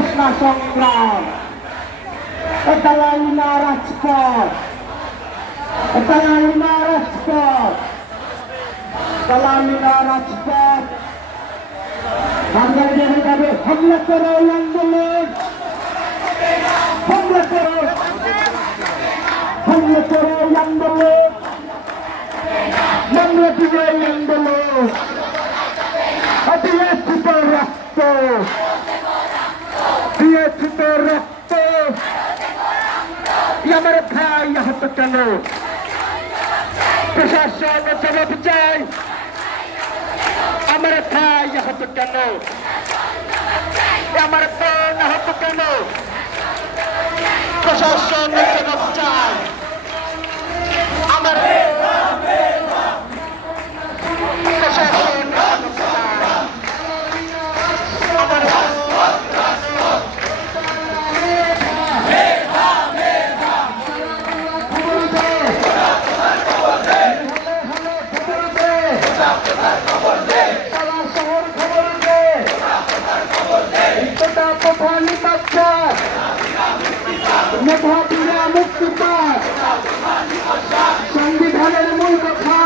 প্রশ্ন সংগ্রাম এতালাইনা রাজপথ এতালাইনা রাজপথ এতালাইনা রাজপথ বাঙালিদের যাবে হামলা করো আন্দোলন হামলা করো হামলা রক্ত আমার ভাই আহত কেন প্রশাসন জবাব চাই আমার ভাই আহত কেন আমার বোন আহত কেন প্রশাসন জবাব চাই আমার প্রশাসন জবাব চাই আমার সংবিধানের মূল কথা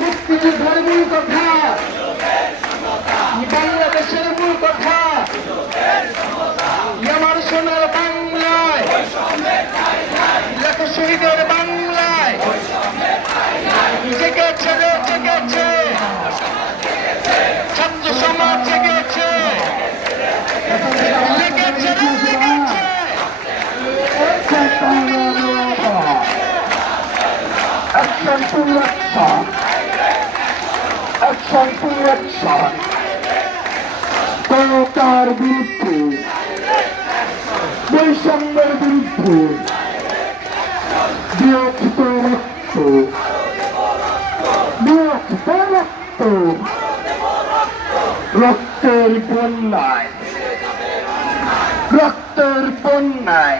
মুক্তিযুদ্ধের মূল কথা বাংলাদেশের মূল কথা আমার সোনার বাংলায় লাখো শহীদের Action to action. Action. ক্ষমতার বিরুদ্ধে বৈষম্যের বিরুদ্ধে বিরোধিত রক্ত বিরোধিত রক্ত রক্তের বন্যায় রক্তের বন্যায়